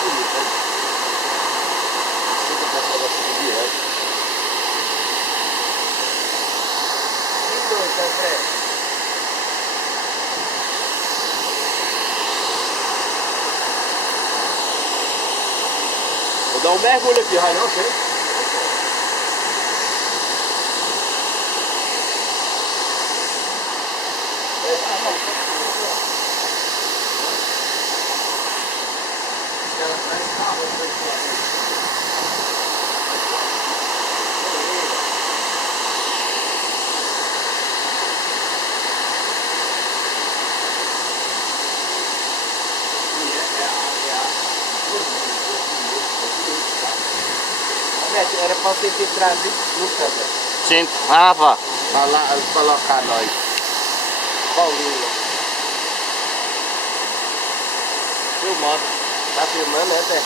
bonito, né? Sempre essa negócio de direto. De noite, André. Vou dar um mergulho aqui, vai não, sei. Era pra você ter trazido fruta, velho. Sim, Rafa. Pra colocar nós. Paulinho. Filmando. Tá filmando, né, Zé?